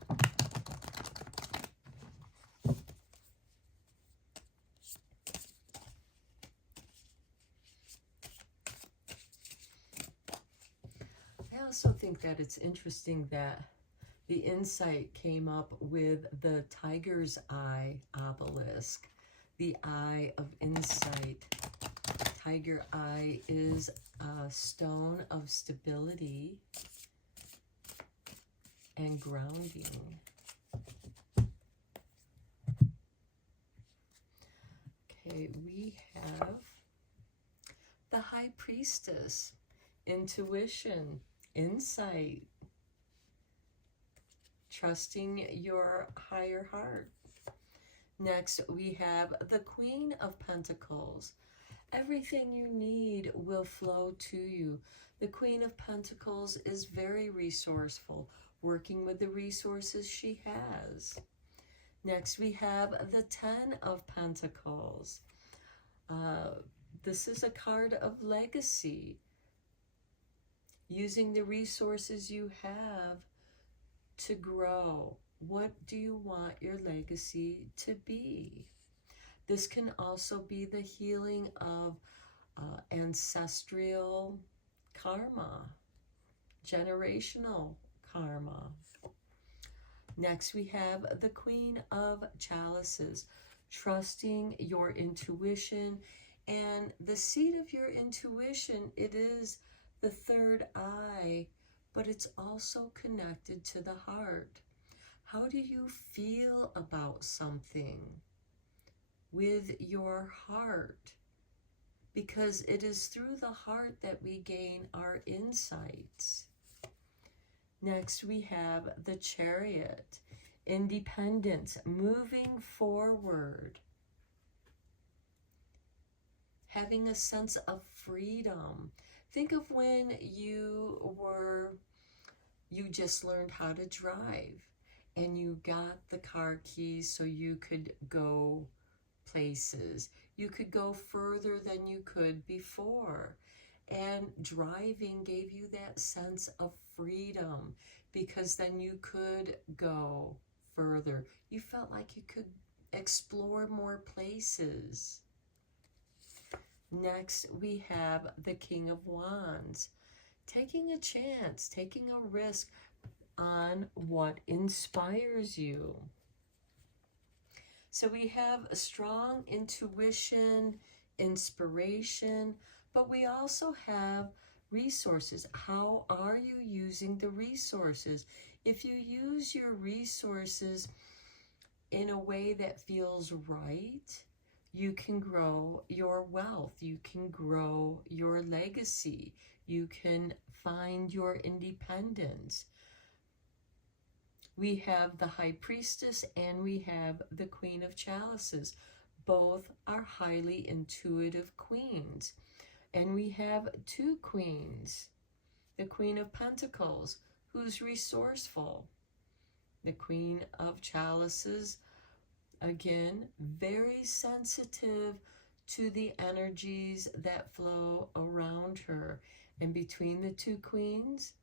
I also think that it's interesting that the insight came up with the tiger's eye obelisk, the eye of insight. Tiger eye is a stone of stability and grounding. Okay, we have the High Priestess, intuition, insight, trusting your higher heart. Next, we have the Queen of Pentacles, everything you need will flow to you. The Queen of Pentacles is very resourceful, working with the resources she has. Next, we have the Ten of Pentacles. This is a card of legacy. Using the resources you have to grow. What do you want your legacy to be? This can also be the healing of ancestral karma, generational karma. Next, we have the Queen of Chalices, trusting your intuition. And the seat of your intuition, it is the third eye, but it's also connected to the heart. How do you feel about something with your heart? Because it is through the heart that we gain our insights. Next, we have the Chariot, independence, moving forward, having a sense of freedom. Think of when you just learned how to drive and you got the car keys so you could go places. You could go further than you could before. And driving gave you that sense of freedom because then you could go further. You felt like you could explore more places. Next, we have the King of Wands, taking a chance, taking a risk on what inspires you. So we have a strong intuition, inspiration, but we also have resources. How are you using the resources? If you use your resources in a way that feels right, you can grow your wealth, you can grow your legacy, you can find your independence. We have the High Priestess and we have the Queen of Chalices. Both are highly intuitive queens. And we have two queens. The Queen of Pentacles, who's resourceful. The Queen of Chalices, again, very sensitive to the energies that flow around her. And between the two queens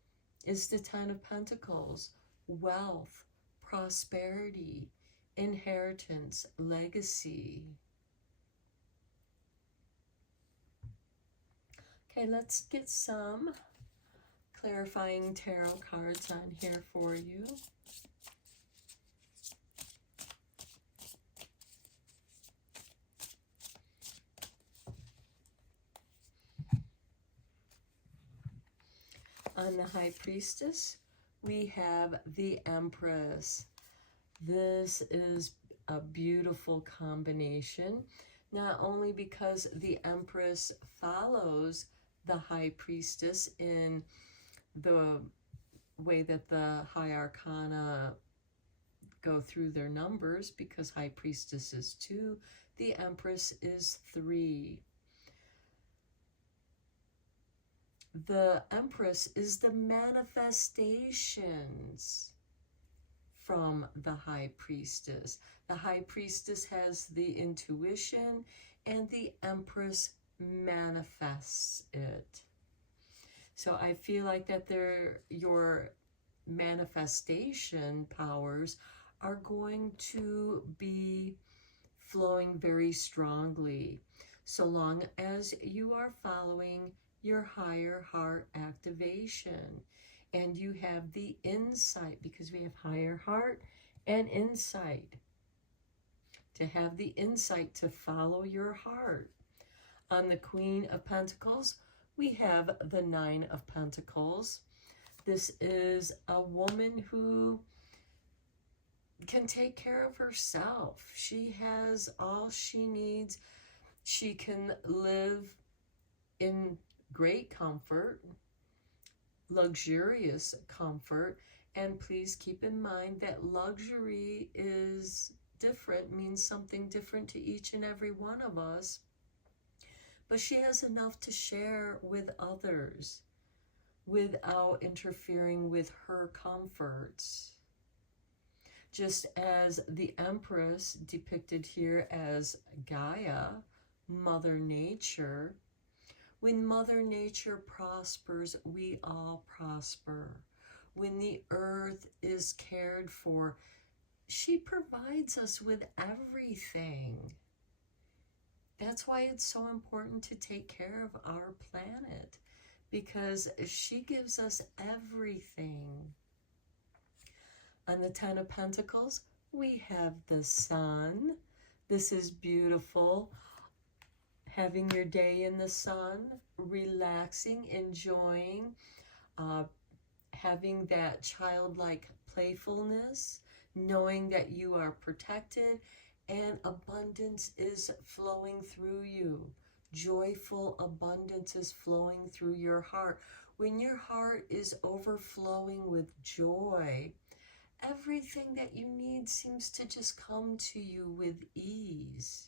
is the Ten of Pentacles, wealth, prosperity, inheritance, legacy. Okay, let's get some clarifying tarot cards on here for you. On the High Priestess, we have the Empress. This is a beautiful combination, not only because the Empress follows the High Priestess in the way that the High Arcana go through their numbers, because High Priestess is 2, the Empress is 3. The Empress is the manifestations from the High Priestess. The High Priestess has the intuition and the Empress manifests it. So I feel like that your manifestation powers are going to be flowing very strongly, so long as you are following your higher heart activation and you have the insight, because we have higher heart and insight. To have the insight to follow your heart. On the Queen of Pentacles, we have the Nine of Pentacles. This is a woman who can take care of herself. She has all she needs. She can live in great comfort, luxurious comfort, and please keep in mind that luxury is different, means something different to each and every one of us. but she has enough to share with others without interfering with her comforts. Just as the Empress, depicted here as Gaia, Mother Nature, when Mother Nature prospers, we all prosper. When the earth is cared for, she provides us with everything. That's why it's so important to take care of our planet, because she gives us everything. On the Ten of Pentacles, we have the Sun. This is beautiful. Having your day in the sun, relaxing, enjoying, having that childlike playfulness, knowing that you are protected, and abundance is flowing through you. Joyful abundance is flowing through your heart. When your heart is overflowing with joy, everything that you need seems to just come to you with ease.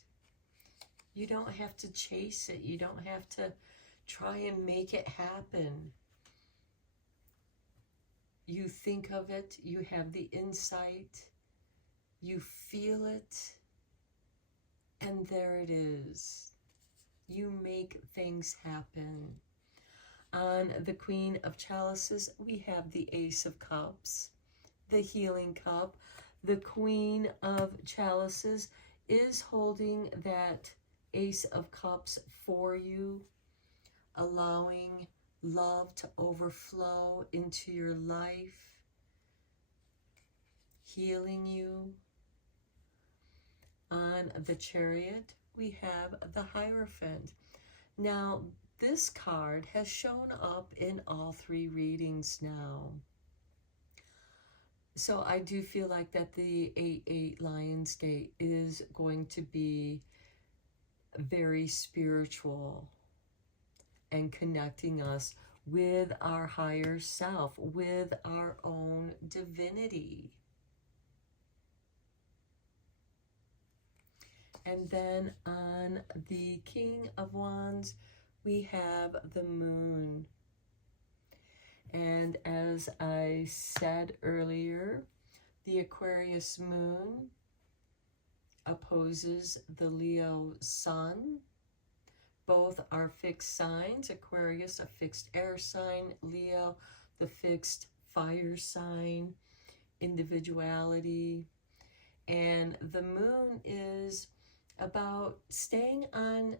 You don't have to chase it. You don't have to try and make it happen. You think of it, you have the insight, you feel it, and there it is. You make things happen. On the Queen of Chalices, we have the Ace of Cups, the Healing Cup. The Queen of Chalices is holding that Ace of Cups for you, allowing love to overflow into your life, healing you. On the Chariot, we have the Hierophant. Now, this card has shown up in all three readings now. So I do feel like that the 8-8 Lionsgate is going to be very spiritual and connecting us with our higher self, with our own divinity. And then on the King of Wands, we have the Moon. And as I said earlier, the Aquarius Moon opposes the Leo Sun. Both are fixed signs. Aquarius, a fixed air sign. Leo, the fixed fire sign. Individuality. And the Moon is about staying on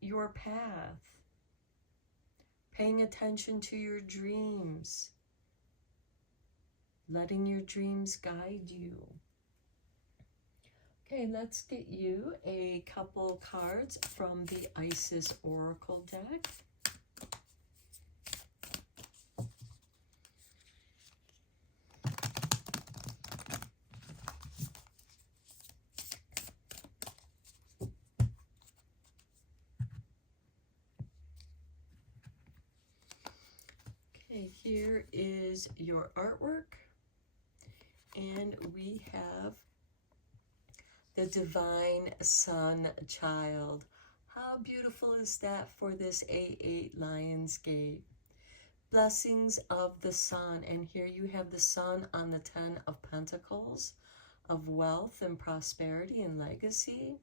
your path, paying attention to your dreams, letting your dreams guide you. Okay, let's get you a couple cards from the Isis Oracle deck. Okay, here is your artwork, and we have the Divine Sun Child. How beautiful is that for this 8-8 Lionsgate? Blessings of the Sun, and here you have the Sun on the 10 of Pentacles, of wealth and prosperity and legacy.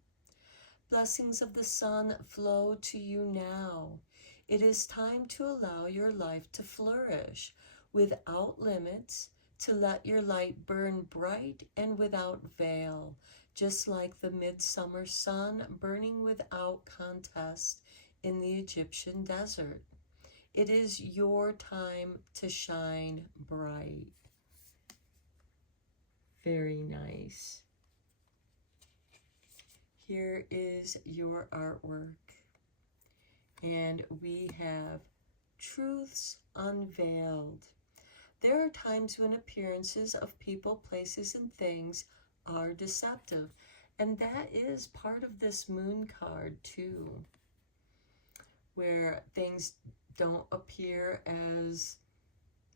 Blessings of the Sun flow to you now. It is time to allow your life to flourish without limits, to let your light burn bright and without veil, just like the midsummer sun burning without contest in the Egyptian desert. It is your time to shine bright. Very nice. Here is your artwork. And we have Truths Unveiled. There are times when appearances of people, places, and things are deceptive. And that is part of this Moon card too, where things don't appear as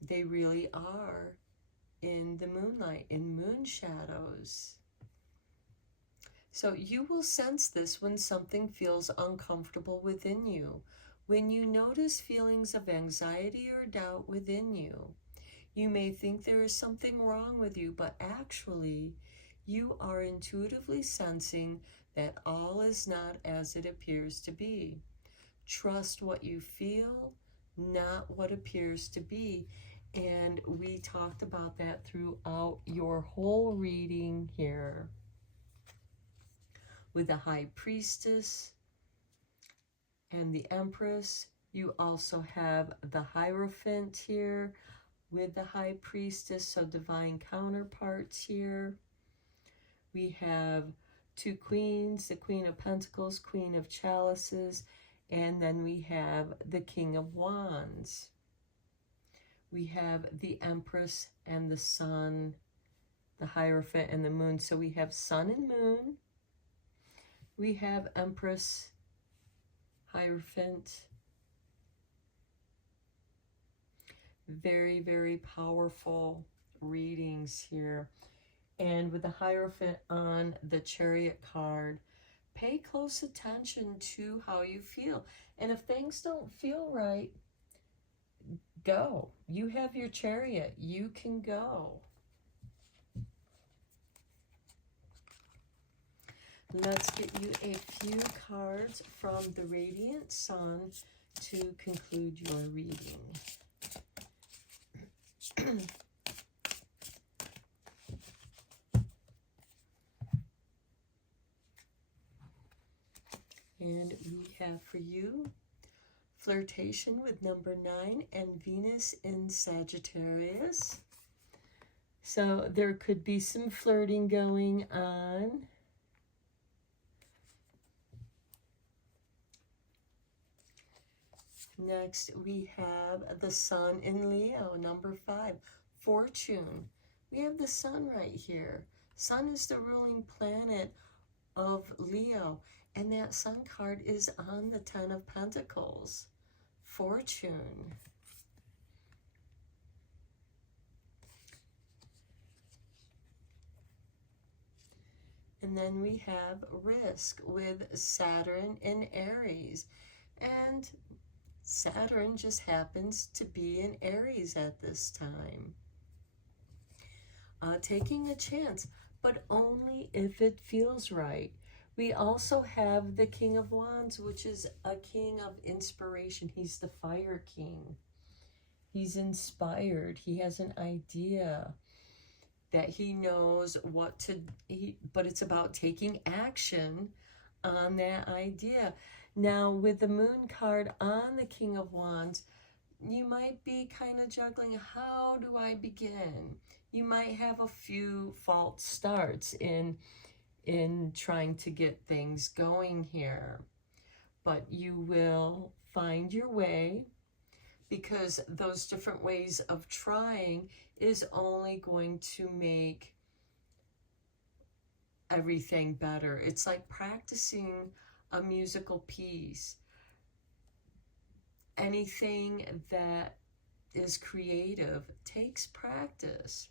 they really are in the moonlight, in moon shadows. So you will sense this when something feels uncomfortable within you. When you notice feelings of anxiety or doubt within you, you may think there is something wrong with you, but actually, you are intuitively sensing that all is not as it appears to be. Trust what you feel, not what appears to be. And we talked about that throughout your whole reading here. With the High Priestess and the Empress, you also have the Hierophant here with the High Priestess, so divine counterparts here. We have two queens, the Queen of Pentacles, Queen of Chalices, and then we have the King of Wands. We have the Empress and the Sun, the Hierophant and the Moon. So we have Sun and Moon. We have Empress, Hierophant. Very, very powerful readings here. And with the Hierophant on the Chariot card, pay close attention to how you feel. And if things don't feel right, go. You have your Chariot. You can go. Let's get you a few cards from the Radiant Sun to conclude your reading. And we have for you flirtation with number 9 and Venus in Sagittarius. So there could be some flirting going on. Next, we have the Sun in Leo, number 5, fortune. We have the Sun right here. Sun is the ruling planet of Leo, and that Sun card is on the 10 of Pentacles, fortune. And then we have risk with Saturn in Aries, and Saturn just happens to be in Aries at this time. Taking a chance, but only if it feels right. We also have the King of Wands, which is a king of inspiration. He's the fire king. He's inspired. He has an idea that he knows what to, but it's about taking action on that idea. Now, with the Moon card on the King of Wands, you might be kind of juggling, how do I begin? You might have a few false starts in trying to get things going here. But you will find your way, because those different ways of trying is only going to make everything better. It's like practicing a musical piece. Anything that is creative takes practice.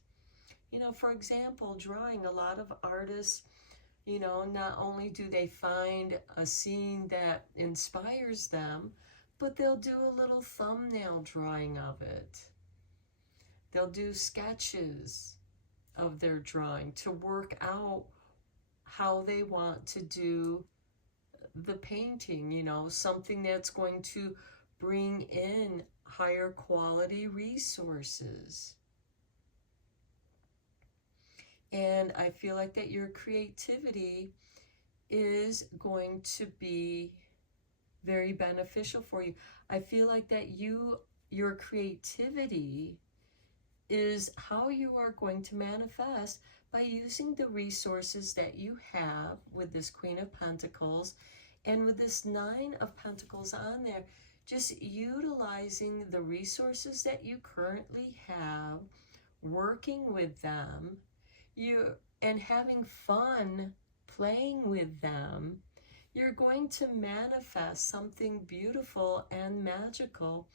You know, for example, drawing, a lot of artists, you know, not only do they find a scene that inspires them, but they'll do a little thumbnail drawing of it. They'll do sketches of their drawing to work out how they want to do the painting, you know, something that's going to bring in higher quality resources. And I feel like that your creativity is going to be very beneficial for you. I feel like that your creativity is how you are going to manifest by using the resources that you have with this Queen of Pentacles and with this 9 of Pentacles on there. Just utilizing the resources that you currently have, working with them, and having fun playing with them, you're going to manifest something beautiful and magical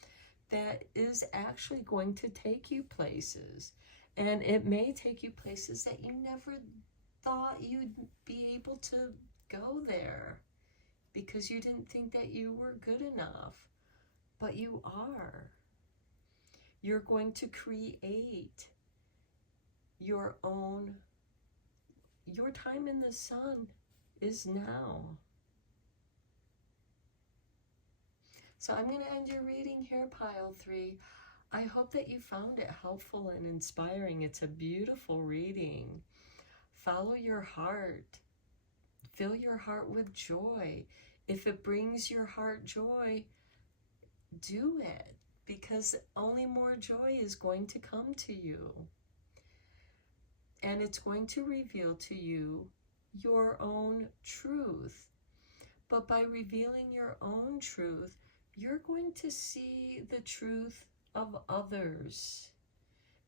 that is actually going to take you places. And it may take you places that you never thought you'd be able to go there because you didn't think that you were good enough, but you are. You're going to create your own, your time in the sun is now. So I'm going to end your reading here, Pile 3. I hope that you found it helpful and inspiring. It's a beautiful reading. Follow your heart. Fill your heart with joy. If it brings your heart joy, do it, because only more joy is going to come to you. And it's going to reveal to you your own truth. But by revealing your own truth, you're going to see the truth of others.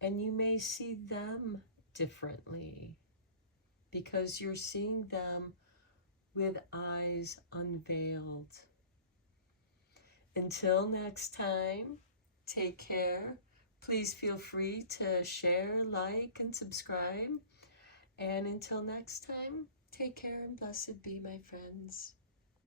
And you may see them differently because you're seeing them with eyes unveiled. Until next time, take care. Please feel free to share, like, and subscribe. And until next time, take care and blessed be, my friends.